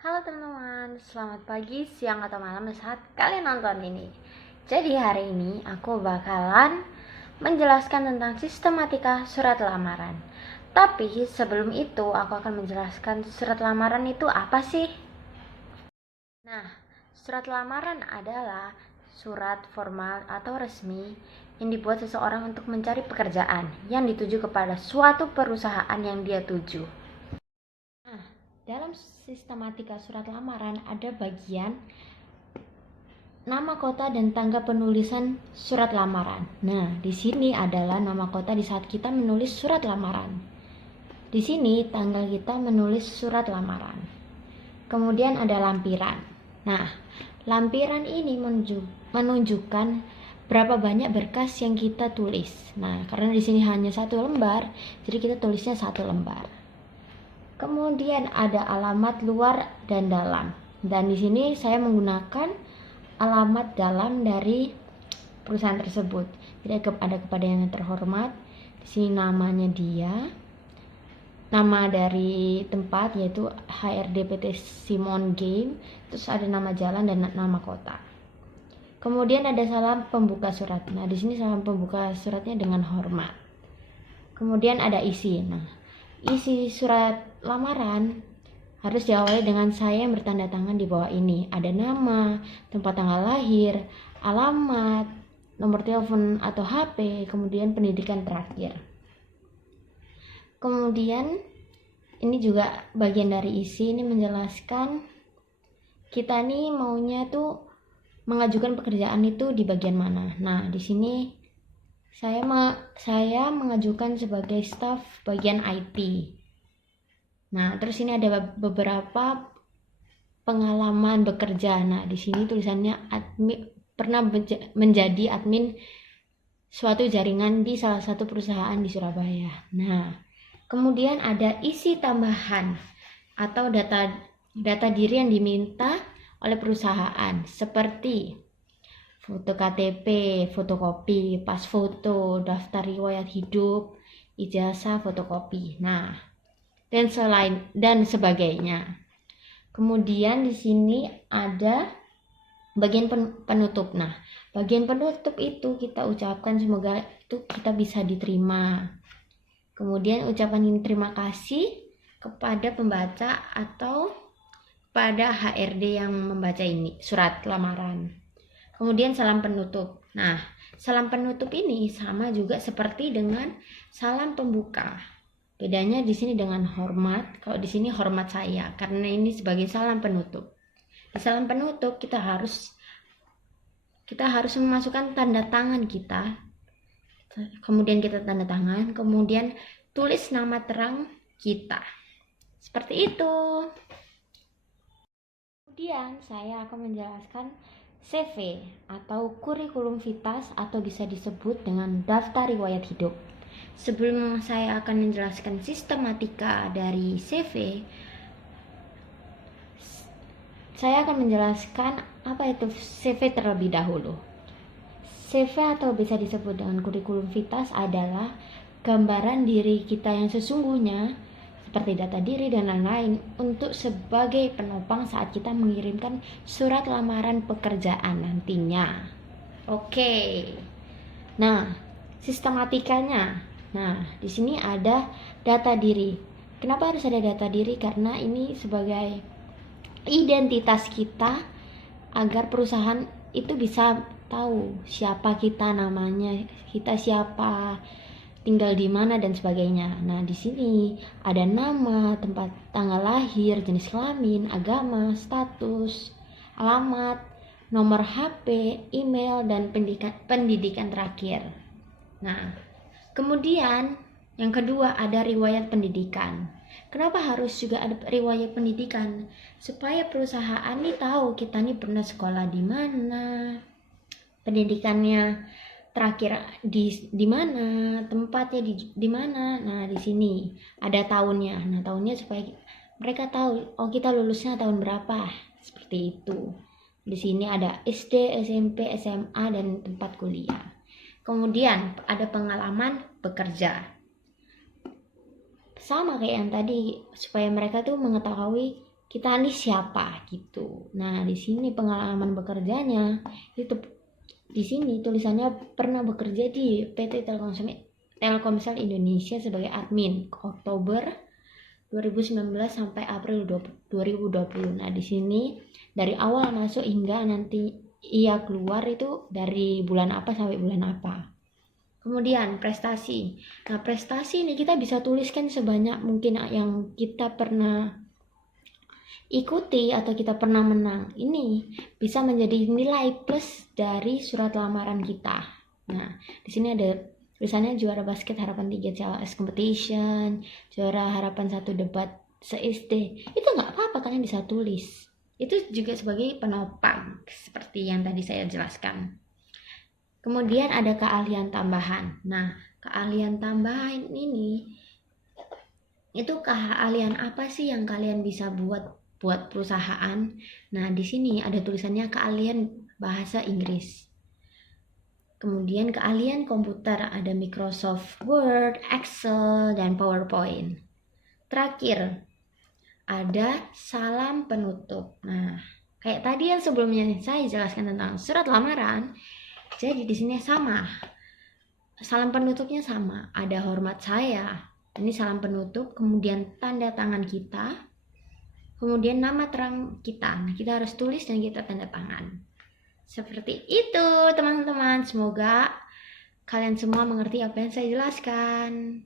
Halo teman-teman, selamat pagi, siang, atau malam saat kalian nonton ini. Jadi hari ini aku bakalan menjelaskan tentang sistematika surat lamaran. Tapi sebelum itu aku akan menjelaskan surat lamaran itu apa sih? Nah, surat lamaran adalah surat formal atau resmi yang dibuat seseorang untuk mencari pekerjaan yang dituju kepada suatu perusahaan yang dia tuju. Nah, dalam sistematika surat lamaran ada bagian nama kota dan tanggal penulisan surat lamaran. Nah, di sini adalah nama kota di saat kita menulis surat lamaran. Di sini tanggal kita menulis surat lamaran. Kemudian ada lampiran. Nah, lampiran ini menunjukkan berapa banyak berkas yang kita tulis. Nah, karena di sini hanya satu lembar, jadi kita tulisnya satu lembar. Kemudian ada alamat luar dan dalam. Dan di sini saya menggunakan alamat dalam dari perusahaan tersebut. Jadi ada kepada yang terhormat. Di sini namanya dia, nama dari tempat yaitu HRD PT Simon Game, terus ada nama jalan dan nama kota. Kemudian ada salam pembuka surat. Nah, di sini salam pembuka suratnya dengan hormat. Kemudian ada isi. Nah, isi surat lamaran harus diawali dengan saya yang bertanda tangan di bawah ini. Ada nama, tempat tanggal lahir, alamat, nomor telepon atau HP, kemudian pendidikan terakhir. Kemudian ini juga bagian dari isi, ini menjelaskan kita nih maunya tuh mengajukan pekerjaan itu di bagian mana. Nah, di sini saya mengajukan sebagai staf bagian IT. Nah, terus ini ada beberapa pengalaman bekerja. Nah, di sini tulisannya pernah menjadi admin suatu jaringan di salah satu perusahaan di Surabaya. Nah, kemudian ada isi tambahan atau data diri yang diminta oleh perusahaan seperti foto KTP, fotokopi, pas foto, daftar riwayat hidup, ijazah, fotokopi. Nah, dan sebagainya. Kemudian di sini ada bagian penutup. Nah, bagian penutup itu kita ucapkan semoga itu kita bisa diterima. Kemudian ucapan terima kasih kepada pembaca atau pada HRD yang membaca ini surat lamaran. Kemudian salam penutup. Nah, salam penutup ini sama juga seperti dengan salam pembuka. Bedanya di sini dengan hormat. Kalau di sini hormat saya karena ini sebagai salam penutup. Di salam penutup kita harus memasukkan tanda tangan kita. Kemudian kita tanda tangan, kemudian tulis nama terang kita. Seperti itu. Kemudian saya akan menjelaskan CV atau kurikulum vitae atau bisa disebut dengan daftar riwayat hidup. Sebelum saya akan menjelaskan sistematika dari CV, saya akan menjelaskan apa itu CV terlebih dahulu. CV atau bisa disebut dengan kurikulum vitae adalah gambaran diri kita yang sesungguhnya, seperti data diri dan lain-lain, untuk sebagai penopang saat kita mengirimkan surat lamaran pekerjaan nantinya. Oke. Nah, sistematikanya. Nah, di sini ada data diri. Kenapa harus ada data diri? Karena ini sebagai identitas kita agar perusahaan itu bisa tahu siapa kita, namanya kita siapa, tinggal di mana dan sebagainya. Nah, di sini ada nama, tempat tanggal lahir, jenis kelamin, agama, status, alamat, nomor HP, email, dan pendidikan terakhir. Nah, kemudian yang kedua ada riwayat pendidikan. Kenapa harus juga ada riwayat pendidikan? Supaya perusahaan nih tahu kita nih pernah sekolah di mana, pendidikannya terakhir di mana, tempatnya di mana. Nah, di sini ada tahunnya. Nah, tahunnya supaya mereka tahu oh kita lulusnya tahun berapa. Seperti itu. Di sini ada SD, SMP, SMA, dan tempat kuliah. Kemudian ada pengalaman bekerja. Sama kayak yang tadi, supaya mereka tuh mengetahui kita ini siapa gitu. Nah, di sini pengalaman bekerjanya itu di sini tulisannya pernah bekerja di PT Telkomsel Indonesia sebagai admin Oktober 2019 sampai April 2020. Nah, di sini dari awal masuk hingga nanti ia keluar itu dari bulan apa sampai bulan apa. Kemudian prestasi. Nah, prestasi ini kita bisa tuliskan sebanyak mungkin yang kita pernah ikuti atau kita pernah menang. Ini bisa menjadi nilai plus dari surat lamaran kita. Nah, di sini ada tulisannya juara basket harapan 3 CLS competition, juara harapan 1 debat se-SD. Itu nggak apa-apa, kalian bisa tulis. Itu juga sebagai penopang seperti yang tadi saya jelaskan. Kemudian ada keahlian tambahan. Nah, keahlian tambahan ini itu keahlian apa sih yang kalian bisa buat perusahaan? Nah, di sini ada tulisannya keahlian bahasa Inggris. Kemudian keahlian komputer, ada Microsoft Word, Excel, dan PowerPoint. Terakhir, ada salam penutup. Nah, kayak tadi yang sebelumnya saya jelaskan tentang surat lamaran, jadi di sini sama. Salam penutupnya sama, ada hormat saya. Ini salam penutup, kemudian tanda tangan kita, kemudian nama terang kita. Nah, kita harus tulis dan kita tanda tangan. Seperti itu, teman-teman. Semoga kalian semua mengerti apa yang saya jelaskan.